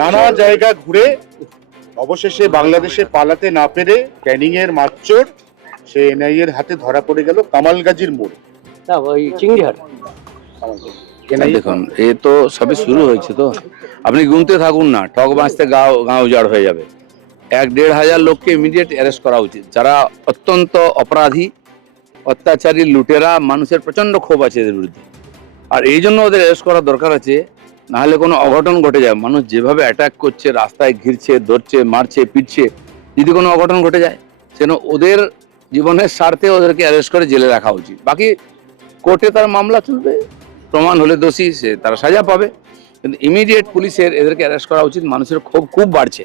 নানা জায়গা ঘুরে অবশেষে বাংলাদেশে পালাতে না পেরে ক্যানিং এর মাতচোর সে এনআইএ এর হাতে ধরা পড়ে গেল কামালগাজীর মোড়ে। দেখুন এ তো সবে শুরু হয়েছে, তো আপনি গুনতে থাকুন না, ঠক বাঁচতে গাঁও উজাড় হয়ে যাবে। 1-1.5 হাজার লোককে ইমিডিয়েট অ্যারেস্ট করা উচিত, যারা অত্যন্ত অপরাধী, অত্যাচারী, লুটেরা। মানুষের প্রচন্ড ক্ষোভ আছে এদের বিরুদ্ধে, আর এই জন্য ওদের অ্যারেস্ট করা দরকার আছে। নাহলে কোনো অঘটন ঘটে যায়, মানুষ যেভাবে অ্যাটাক করছে, রাস্তায় ঘিরছে, ধরছে, মারছে, পিটছে, যদি কোনো অঘটন ঘটে যায় সেন ওদের জীবনের স্বার্থে ওদেরকে অ্যারেস্ট করে জেলে রাখা উচিত। বাকি কোর্টে তার মামলা চলবে, প্রমাণ হলে দোষী সে তারা সাজা পাবে, কিন্তু ইমিডিয়েট পুলিশের এদেরকে অ্যারেস্ট করা উচিত। মানুষের ক্ষোভ খুব বাড়ছে,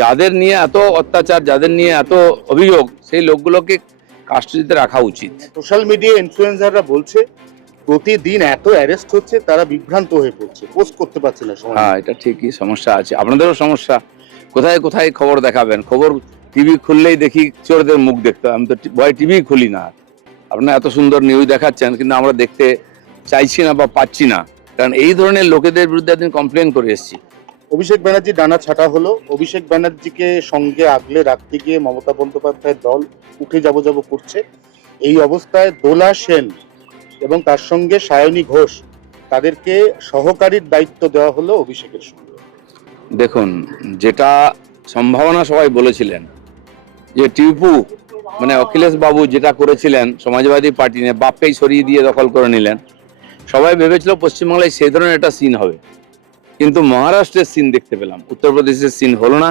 যাদের নিয়ে এত অত্যাচার, যাদের নিয়ে এত অভিযোগ, সেই লোকগুলোকে কাস্টডিতে রাখা উচিত। সোশ্যাল মিডিয়া ইনফ্লুয়েন্সাররা বলছে প্রতিদিন এত অ্যারেস্ট হচ্ছে, তারা বিভ্রান্ত হয়ে পড়ছে, পোস্ট করতে পারছে না সময়। হ্যাঁ, এটা ঠিকই, সমস্যা আছে, আপনাদেরও সমস্যা। কোথায় কোথায় খবর দেখাবেন? খবর টিভি খুললেই দেখি চোরদের মুখ দেখতে, আমি তো ভয় টিভি খুলি না। আপনারা এত সুন্দর নিউজ দেখাচ্ছেন, কিন্তু আমরা দেখতে চাইছি না বা পাচ্ছি না, কারণ এই ধরনের লোকেদের বিরুদ্ধে একদিন কমপ্লেন করে এসেছি। অভিষেক ব্যানার্জি ডানা ছাটা হলো। অভিষেক ব্যানার্জিকে সঙ্গে আগলে রাখতে গিয়ে মমতা বন্দ্যোপাধ্যায়ের দল উঠে যাব করছে। এই অবস্থায় দোলা সেন এবং তার সঙ্গে সায়নী ঘোষ, তাদেরকে সহকারীর দায়িত্ব দেওয়া হলো অভিষেকের সঙ্গে। দেখুন, যেটা সম্ভাবনা সবাই বলেছিলেন যে টিপু মানে অখিলেশ বাবু যেটা করেছিলেন সমাজবাদী পার্টি নিয়ে, বাপকেই সরিয়ে দিয়ে দখল করে নিলেন, সবাই ভেবেছিল পশ্চিমবাংলায় সেই ধরনের একটা সিন হবে, কিন্তু মহারাষ্ট্রের সিন দেখতে পেলাম, উত্তরপ্রদেশের সিন হলো না।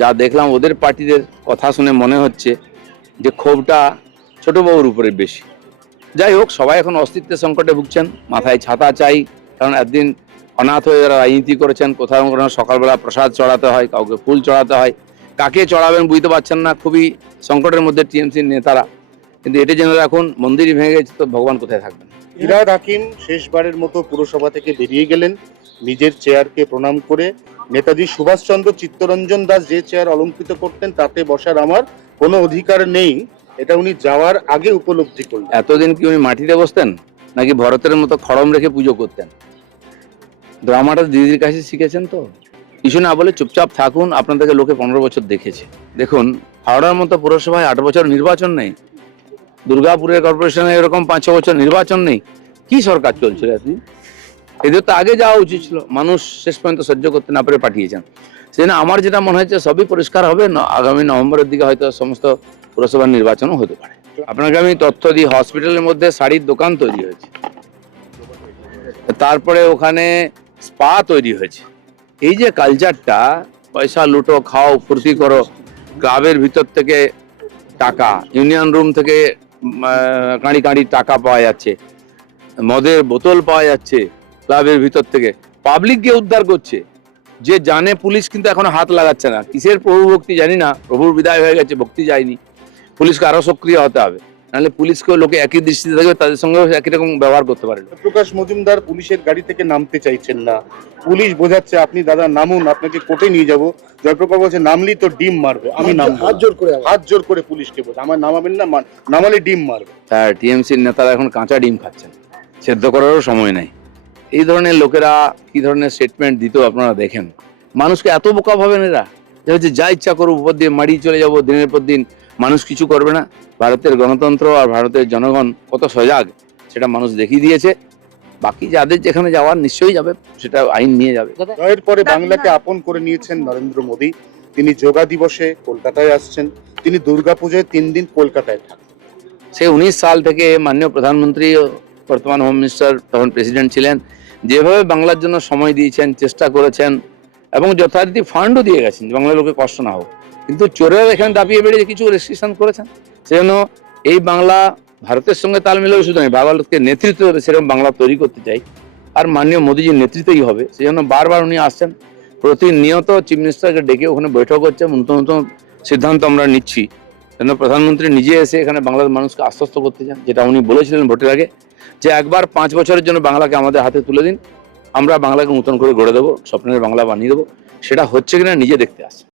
যা দেখলাম ওদের পার্টিদের কথা শুনে মনে হচ্ছে যে ক্ষোভটা ছোটবাবুর উপরে বেশি। যাই হোক, সবাই এখন অস্তিত্বের সংকটে ভুগছেন, মাথায় ছাতা চাই, কারণ একদিন অনাথ হয়ে যারা রাজনীতি করেছেন, কোথাও কোথাও সকালবেলা প্রসাদ চড়াতে হয়, কাউকে ফুল চড়াতে হয়, কাকে চড়াবেন বুঝতে পারছেন না, খুবই সংকটের মধ্যে টিএমসির নেতারা। কিন্তু এটা জেনে রাখুন, মন্দিরই ভেঙে গেছে তো ভগবান কোথায় থাকবেন। ফিরহাদ হাকিম শেষবারের মতো পুরসভা থেকে বেরিয়ে গেলেন নিজের চেয়ারকে প্রণাম করে। নেতাজি সুভাষচন্দ্র চিত্তরঞ্জন দাস যে চেয়ার অলঙ্কৃত করতেন তাতে বসার আমার কোনো অধিকার নেই, এটা উনি যাওয়ার আগে উপলব্ধি করলেন। এতদিন কি উনি মাটিতে বসতেন, নাকি ভরতের মতো খড়ম রেখে পুজো করতেন? ড্রামাটা দিদির কাছে শিখেছেন তো। কিছু না বলে চুপচাপ থাকুন, আপনাদেরকে লোকে 15 বছর দেখেছে। দেখুন, হাওড়ার মতো পুরসভায় 8 বছর নির্বাচন নেই, দুর্গাপুরের কর্পোরেশনে এরকম 5-6 বছর নির্বাচন নেই। কি সরকার চলছিল আপনি? এদের তো আগে যাওয়া উচিত ছিল, মানুষ শেষ পর্যন্ত সহ্য করতে না পেরে পাঠিয়েছেন। সেজন্য আমার যেটা মনে হচ্ছে সবই পরিষ্কার হবে, আগামী নভেম্বরের দিকে হয়তো সমস্ত পুরসভার নির্বাচনও হতে পারে। আপনাকে আমি তথ্য দিই, হসপিটালের মধ্যে শাড়ির দোকান তৈরি হয়েছে, তারপরে ওখানে স্পা তৈরি হয়েছে। এই যে কালচারটা, পয়সা লুটো, খাও, ফুর্তি করো, ক্লাবের ভিতর থেকে টাকা, ইউনিয়ন রুম থেকে কাঁড়ি কাঁড়ি টাকা পাওয়া যাচ্ছে, মদের বোতল পাওয়া যাচ্ছে ক্লাবের ভিতর থেকে, পাবলিককে উদ্ধার করছে। যে জানে পুলিশ কিন্তু এখনো হাত লাগাচ্ছে না। কিসের প্রভু ভক্তি জানি না, প্রভুর বিদায় হয়ে গেছে, ভক্তি যায়নি। পুলিশকে আরো সক্রিয় হতে হবে, নাহলে পুলিশকেও লোকে একই দৃষ্টিতে দেখবে, তাদের সঙ্গেও একই রকম ব্যবহার করতে পারে। প্রকাশ মজুমদার পুলিশের গাড়ি থেকে নামতে চাইছেন না, পুলিশ বোঝাচ্ছে আপনি দাদা নামুন, আপনাকে কোর্টে নিয়ে যাব। জয়প্রকাশ বলছে নামলি তো ডিম মারবে, আমি নাম হাত জোর করে পুলিশকে বলছে আমার নামাবেন না, নামালে ডিম মারবে। হ্যাঁ, টিএমসির নেতারা এখন কাঁচা ডিম খাচ্ছেন, সেদ্ধ করারও সময় নাই। এই ধরনের লোকেরা কি ধরনের স্টেটমেন্ট দিত আপনারা দেখেন। মানুষকে এত বোকা ভাবেন এরা, যে হচ্ছে যা ইচ্ছা করবো, উপর দিয়ে মারিয়ে চলে যাবো, দিনের পর দিন মানুষ কিছু করবে না। ভারতের গণতন্ত্র আর ভারতের জনগণ কত সজাগ সেটা মানুষ দেখিয়ে দিয়েছে। বাকি যাদের যেখানে যাওয়ার নিশ্চয়ই যাবে, সেটা আইন নিয়ে যাবে। জয়ের পরে বাংলাকে আপন করে নিয়েছেন নরেন্দ্র মোদী। তিনি যোগা দিবসে কলকাতায় আসছেন, তিনি দুর্গাপুজোয় 3 দিন কলকাতায় থাকবেন। সে 19 সাল থেকে মাননীয় প্রধানমন্ত্রী, বর্তমান হোম মিনিস্টার, তখন প্রেসিডেন্ট ছিলেন, যেভাবে বাংলার জন্য সময় দিয়েছেন, চেষ্টা করেছেন এবং যথারীতি ফান্ডও দিয়ে গেছেন বাংলার লোকে কষ্ট না হোক, কিন্তু চোরেরা এখানে দাপিয়ে বেড়ে কিছু রেস্ট্রিকশন করেছেন। সেজন্য এই বাংলা ভারতের সঙ্গে তাল মিলেও শুধু নয়, ভারতকে নেতৃত্ব দেবে সেরকম বাংলা তৈরি করতে চাই, আর মাননীয় মোদীজির নেতৃত্বেই হবে। সেজন্য বারবার উনি আসছেন, প্রতিনিয়ত চিফ মিনিস্টারকে ডেকে ওখানে বৈঠক হচ্ছে, নতুন নতুন সিদ্ধান্ত আমরা নিচ্ছি। যেন প্রধানমন্ত্রী নিজে এসে এখানে বাংলার মানুষকে আশ্বস্ত করতে চান, যেটা উনি বলেছিলেন ভোটের আগে, যে একবার 5 বছরের জন্য বাংলাকে আমাদের হাতে তুলে দিন, আমরা বাংলাকে নতুন করে গড়ে দেবো, স্বপ্নের বাংলা বানিয়ে দেবো। সেটা হচ্ছে কিনা নিজে দেখতে আসছে।